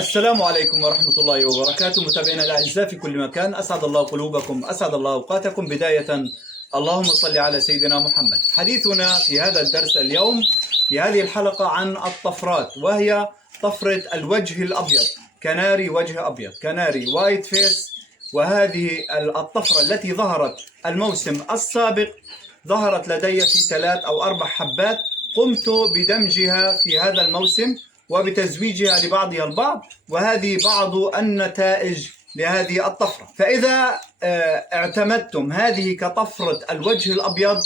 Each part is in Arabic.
السلام عليكم ورحمة الله وبركاته. متابعينا الأعزاء في كل مكان، أسعد الله قلوبكم، أسعد الله أوقاتكم. بداية اللهم صل على سيدنا محمد. حديثنا في هذا الدرس اليوم في هذه الحلقة عن الطفرات، وهي طفرة الوجه الأبيض، كناري وجه أبيض، كناري وايت فيس. وهذه الطفرة التي ظهرت الموسم السابق ظهرت لدي في 3 أو 4 حبات، قمت بدمجها في هذا الموسم وبتزويجها لبعضها البعض، وهذه بعض النتائج لهذه الطفرة. فإذا اعتمدتم هذه كطفرة الوجه الأبيض،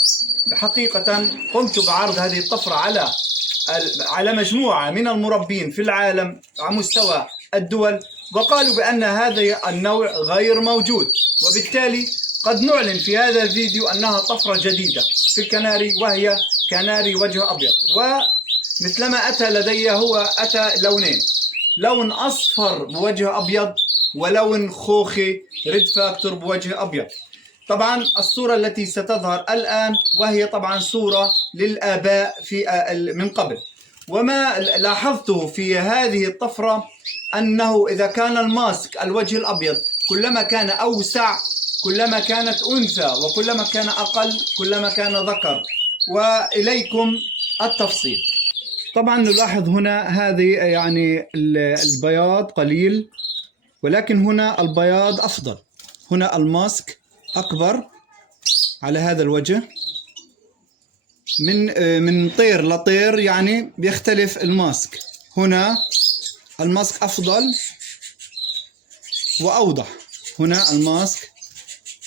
حقيقة قمت بعرض هذه الطفرة على مجموعة من المربين في العالم على مستوى الدول، وقالوا بأن هذا النوع غير موجود، وبالتالي قد نعلن في هذا الفيديو أنها طفرة جديدة في الكناري، وهي كناري وجه أبيض. ومثلما أتى لدي هو أتى لونين، لون أصفر بوجه أبيض، ولون خوخي ريد فاكتور بوجه أبيض. طبعا الصورة التي ستظهر الآن وهي طبعا صورة للآباء من قبل. وما لاحظته في هذه الطفرة أنه إذا كان الماسك الوجه الأبيض كلما كان أوسع كلما كانت أنثى، وكلما كان أقل كلما كان ذكر. وإليكم التفصيل. طبعا نلاحظ هنا هذه يعني البياض قليل، ولكن هنا البياض أفضل. هنا الماسك أكبر على هذا الوجه، من طير لطير يعني بيختلف الماسك. هنا الماسك أفضل وأوضح، هنا الماسك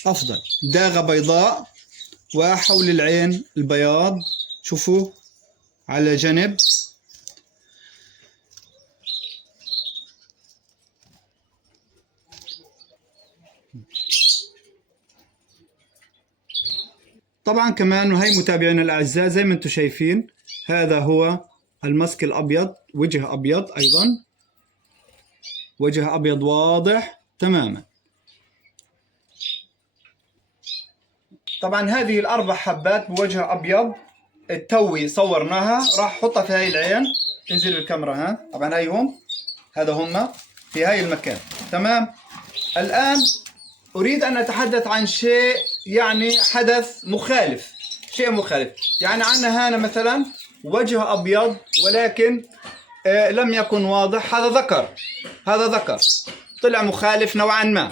أفضل، داغة بيضاء، وحول العين البياض، شوفوا على جنب. طبعا كمان وهي متابعينا الأعزاء زي ما انتم شايفين، هذا هو الماسك الأبيض، وجه أبيض أيضا، وجه أبيض واضح تماما. طبعا هذه ال4 حبات بوجه أبيض التوي صورناها، راح احطها في هاي العين. انزل الكاميرا، ها طبعا هاي هم، هذا هم في هاي المكان. تمام. الآن أريد أن أتحدث عن شيء، يعني حدث مخالف، شيء مخالف. يعني عندنا هنا مثلا وجه أبيض ولكن لم يكن واضح، هذا ذكر، هذا ذكر طلع مخالف نوعا ما.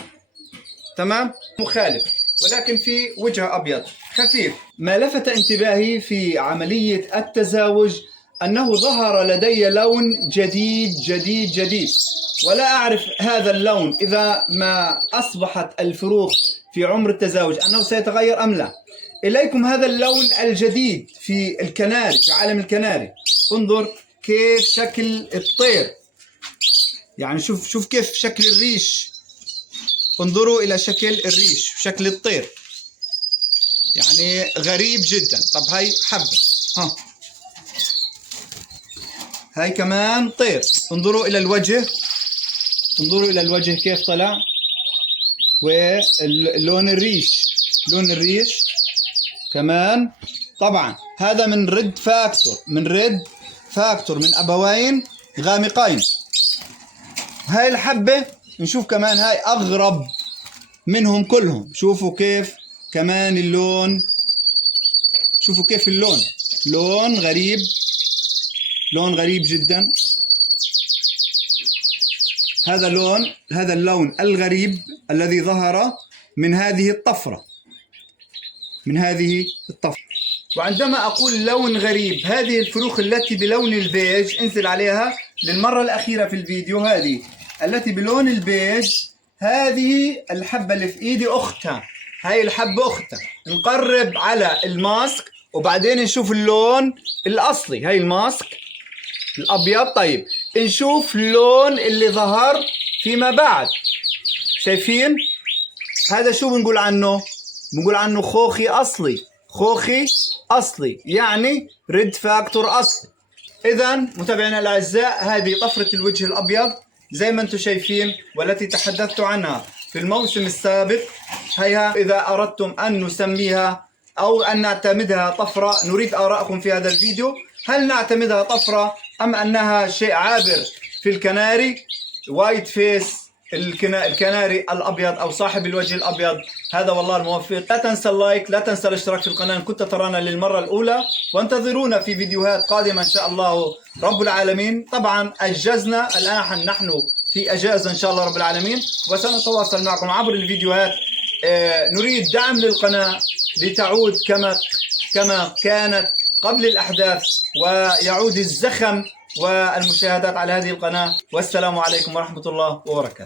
تمام، مخالف ولكن في وجه أبيض خفيف. ما لفت انتباهي في عملية التزاوج أنه ظهر لدي لون جديد جديد جديد، ولا أعرف هذا اللون إذا ما أصبحت الفروخ في عمر التزاوج أنه سيتغير أم لا. إليكم هذا اللون الجديد في الكناري، في عالم الكناري. انظر كيف شكل الطير، يعني شوف كيف شكل الريش. انظروا إلى شكل الريش، شكل الطير، يعني غريب جدا. طب هاي حبة، هاي كمان طير. انظروا إلى الوجه، انظروا إلى الوجه كيف طلع، ولون الريش، لون الريش كمان. طبعا هذا من ريد فاكتور، من أبوين غامقين. هاي الحبة نشوف كمان، هاي أغرب منهم كلهم. شوفوا كيف كمان اللون، شوفوا كيف اللون، لون غريب، لون غريب جدا. هذا اللون الغريب الذي ظهر من هذه الطفرة، وعندما أقول لون غريب، هذه الفروخ التي بلون البيج، انزل عليها للمرة الأخيرة في الفيديو، هذه التي بلون البيج، هذه الحبة اللي في إيدي أختها، هاي الحبة أختها. نقرب على الماسك وبعدين نشوف اللون الأصلي، هاي الماسك الأبيض. طيب نشوف اللون اللي ظهر فيما بعد. شايفين هذا؟ شو بنقول عنه؟ بنقول عنه خوخي أصلي، خوخي أصلي، يعني ريد فاكتور أصلي. إذا متابعينا الأعزاء، هذه طفرة الوجه الأبيض زي ما أنتم شايفين، والتي تحدثت عنها في الموسم السابق. هيها إذا أردتم أن نسميها أو أن نعتمدها طفرة، نريد آراءكم في هذا الفيديو. هل نعتمدها طفرة أم أنها شيء عابر في الكناري؟ وايت فيس الكناري الابيض او صاحب الوجه الابيض، هذا والله الموفق. لا تنسى اللايك، لا تنسى الاشتراك في القناه ان كنت ترانا للمره الاولى، وانتظرونا في فيديوهات قادمه ان شاء الله رب العالمين. طبعا اجزنا الان، نحن في اجازه ان شاء الله رب العالمين، وسنتواصل معكم عبر الفيديوهات. نريد دعم للقناه لتعود كما كانت قبل الاحداث، ويعود الزخم والمشاهدات على هذه القناه. والسلام عليكم ورحمه الله وبركاته.